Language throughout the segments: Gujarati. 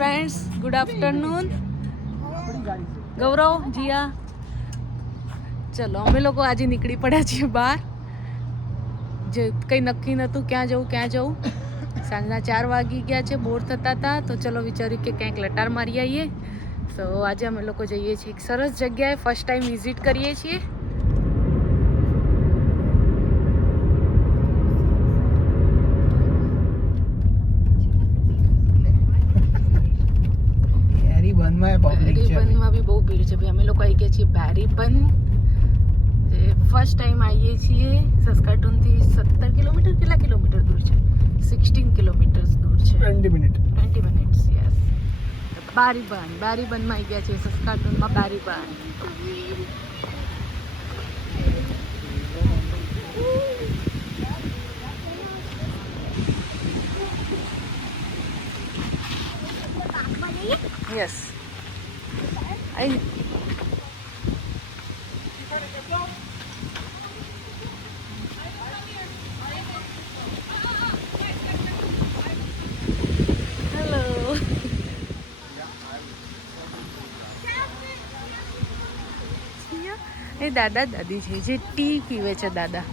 Friends, good afternoon. Gaurav, Jiya, ચલો અમે લોકો આજે નીકળી પડ્યા છીએ બહાર. જે કંઈ નક્કી નહોતું ક્યાં જવું. સાંજના 4 વાગી ગયા છે, બોર થતા હતા તો ચલો વિચાર્યું કે ક્યાંક લટાર મારી આવીએ. સો આજે અમે લોકો જઈએ છીએ એક સરસ જગ્યાએ, ફર્સ્ટ ટાઈમ વિઝિટ કરીએ છીએ. બેરીબનમાં બી બહુ ભીડ છે ભાઈ. અમે લોકો આવી ગયા છીએ બેરીબન. ફર્સ્ટ ટાઈમ આવીએ છીએ. સસ્કાટૂનથી 17 કિલોમીટર, કેટલા કિલોમીટર દૂર છે? 16 કિલોમીટર્સ દૂર છે. 20 મિનિટ્સ. યસ. બેરીબનમાં આવી ગયા છીએ, સસ્કાટૂનમાં બેરીબન. યસ. એ દાદા દાદી છે જે ટી પીવે છે દાદા.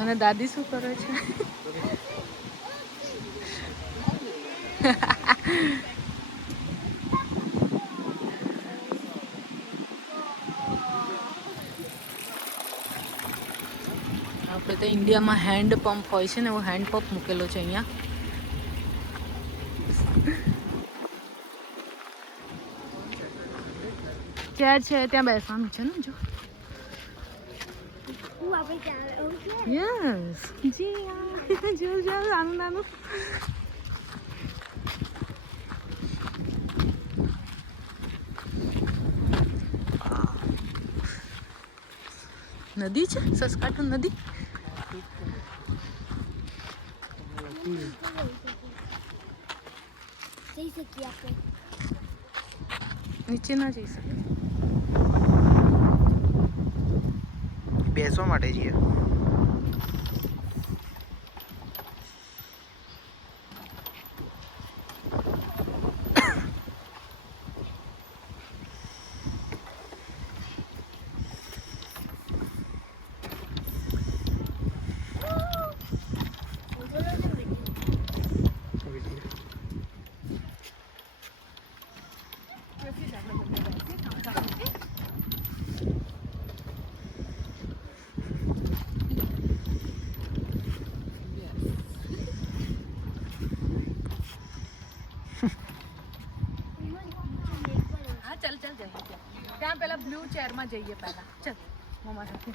અને દાદી શું કરે છે? આપણે તો ઇન્ડિયામાં હેન્ડ પંપ હોય છે ને, એવો હેન્ડ પંપ મૂકેલો છે અહીંયા. ચેર છે ત્યાં બેસવાનું છે ને. જો યસ જી જો નાનું નદી છે, સસ્કાટૂન નદી. નીચે ના જઈ શકે. બેસવા માટે છીએ. ચાલ જઈએ ત્યાં. પેલા બ્લુ ચેરમાં જઈએ પહેલા. ચાલ મમ્મા સાથે.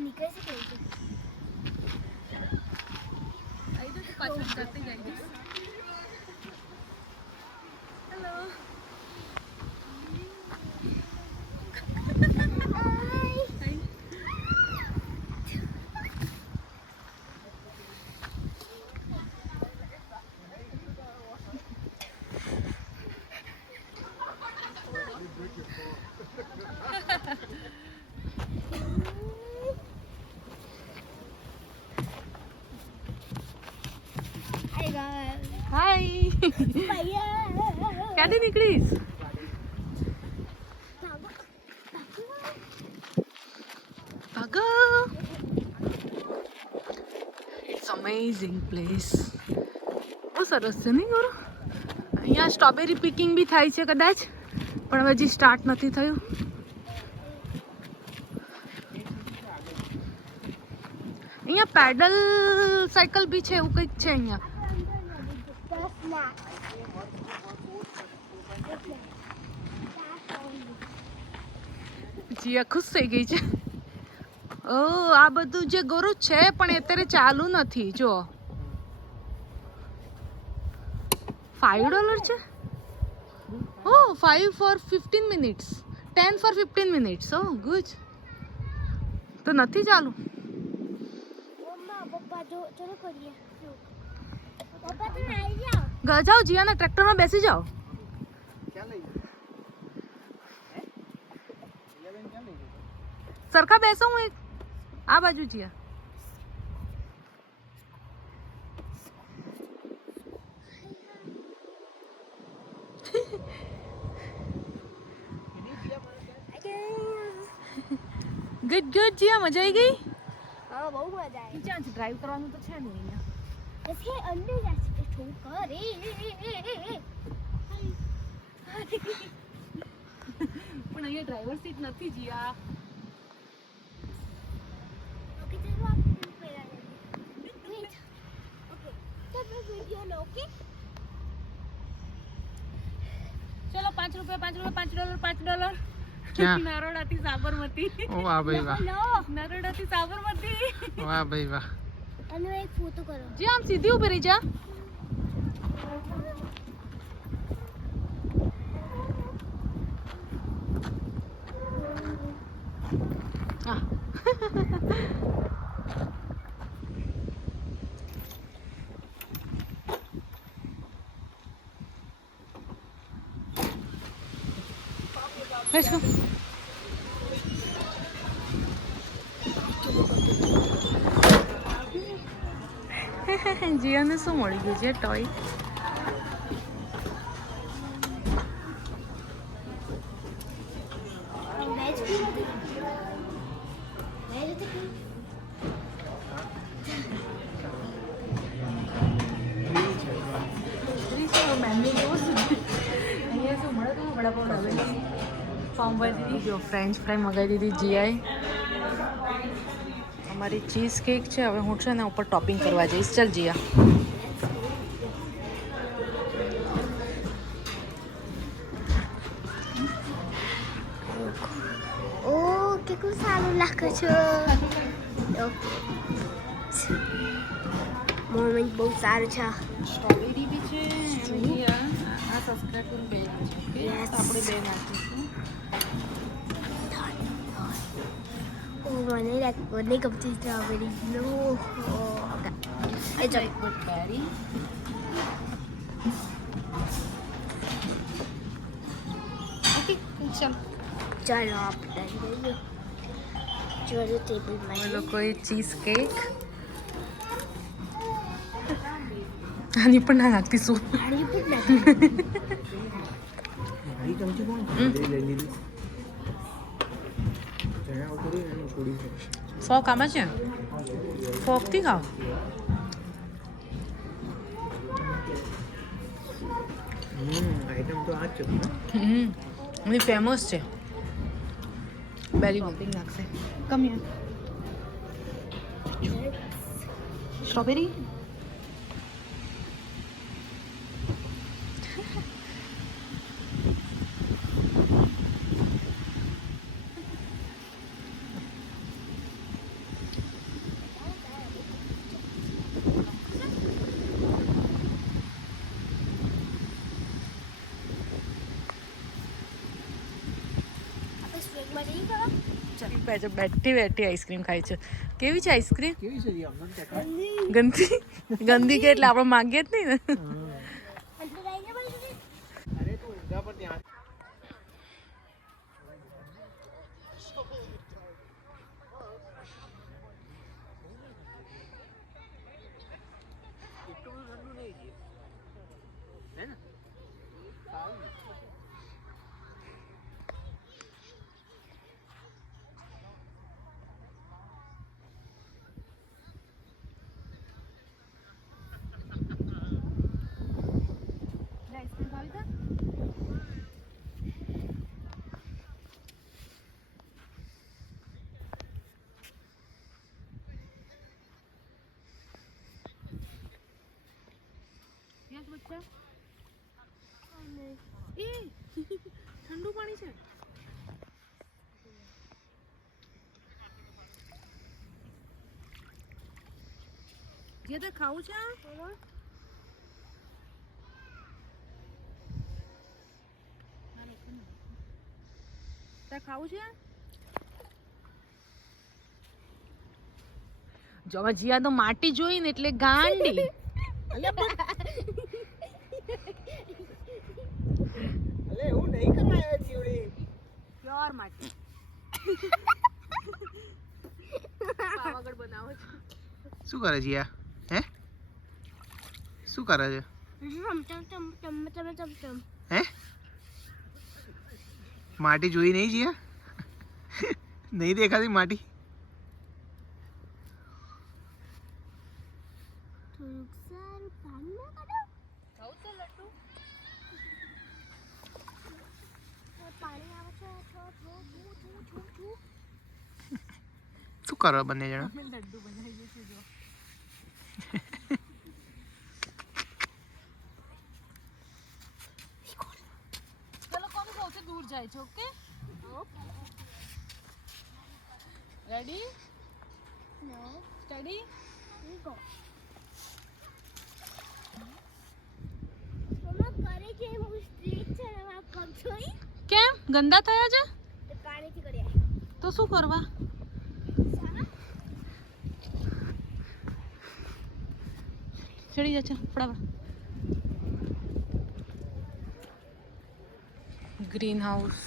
નીકળે છે કઈ પાછળ જતી ગઈ. હેલો. હાય. ક્યાંથી નીકળીશ? ભાગો. It's amazing place. બહુ સરસ છે નહીં ગોરો? અહીંયા સ્ટ્રોબેરી પિકિંગ બી થાય છે કદાચ, પણ હવે હજી સ્ટાર્ટ નથી થયું. અહીંયા પેડલ સાયકલ બી છે, એવું કંઈક છે અહીંયા. જીયા ખુશ થઈ ગઈ છે. ઓ આ બધું જે ગોરું છે પણ અત્યારે ચાલુ નથી. જો $5 છે. ઓ 5 for 15 minutes, 10 for 15 minutes. Oh good. તો નથી ચાલુ. જાઓ જીયાના ટ્રેક્ટરમાં બેસી જાઓ. સરખા બેસો, હું એક આ બાજુ જીયા. ગુડ ગુડ જીયા, મજા આવી ગઈ? હા બહુ મજા આવી. ક્યાં છે? ડ્રાઈવ કરવાનું તો છે ને અહીંયા. એટલે અંદર જાય શું કરે? પણ અહીંયા ડ્રાઈવર સીટ નથી જીયા. ઓકે ચલો આપણે પહેલા વેઇટ. ઓકે તો આપણે વિડિયો લો. ઓકે ચલો $5 ક્યાં? નરોડાથી સાબરમતી. ઓ વાહ ભાઈ વાહ, નરોડાથી સાબરમતી. વાહ ભાઈ વાહ. અને એક ફોટો કરો. જી આમ સીધી ઊભી રહી જા. હા. Let's go. જીયાને શું મળી ગયું છે? ટોય. વેજ કી હતી. વેજ હતી. પાઉંભાજી જો ફ્રેન્ચ ફ્રાય મંગાવી દીધી જીઆઈ. અમારી ચીઝ કેક છે. હવે હું છે ને ઉપર ટોપિંગ કરવા જઈશ. ચાલ જીયા. ઓ કેટલું સારું લાગે છે. મોમેન્ટ બહુ સારું છે. સ્ટ્રોબેરી બી છે અને જીયા આ સબસ્ક્રાઇબ કરીને બે છે. ઓકે તો આપણે બે નાખીશું. મને ગમતી સ્ટ્રોબેરી. નો એ જો એક બટ કેરી. ઓકે ચાલ. ચાલો આપણે લઈએ. ચાલો ટેબલમાં અમે લોકોએ ચીઝ કેક. આની પણ ના નાખતીશું. પાણી પણ ફોક આમાં છે. ફોકથી ખાઓ. આઈટમ તો આ જ છે. એની ફેમસ છે. બેરી બોમ્પિંગ નાખશે. Come here. સ્ટ્રોબેરી. બેઠી બેઠી આઈસ્ક્રીમ ખાય છે. કેવી છે આઈસ્ક્રીમ? કેવી છે જી અમને ચેક? ગંદી ગંદી કે એટલે આપણે માંગીએ જ નહીં ને. અરે તું ઊંધા પર ત્યાં એટલું બધું ઠંડુ નહીં છે હે ને? સારું. આઈસ્ક્રીમ ખાવી છે? યસ બચ્ચા. એ ઠંડુ પાણી છે. જે તે ખાવું છે? તે ખાવું છે? જો હવે જીયા તો માટી જોઈ ને એટલે ગાંડી. અલે હું નહીં કરાયો જીવડી. પ્યોર માટી. પાવાગઢ બનાવો છો. શું કરે છે યા? હે? શું કરે છે? હે? માટી જોઈ નહીં જીયા? નહીં દેખાતી માટી? શું કરો બંને જણા? લડ્ડુ બનાવીએ છીએ જો. ચલો કોનું સૌથી દૂર જાય છે? Okay ready study. કેમ ગંદા થયા છે? તો શું કરવા? ચડી જા ચાલ ફટાફટ. Green house.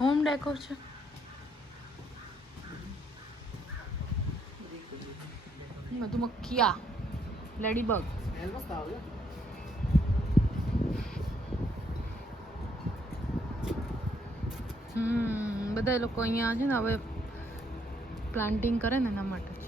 હોમ ડેકોર છે. મધુમક્ખિયા લેડીબગ. બધા લોકો અહીંયા છે ને હવે પ્લાન્ટિંગ કરે ને એના માટે છે.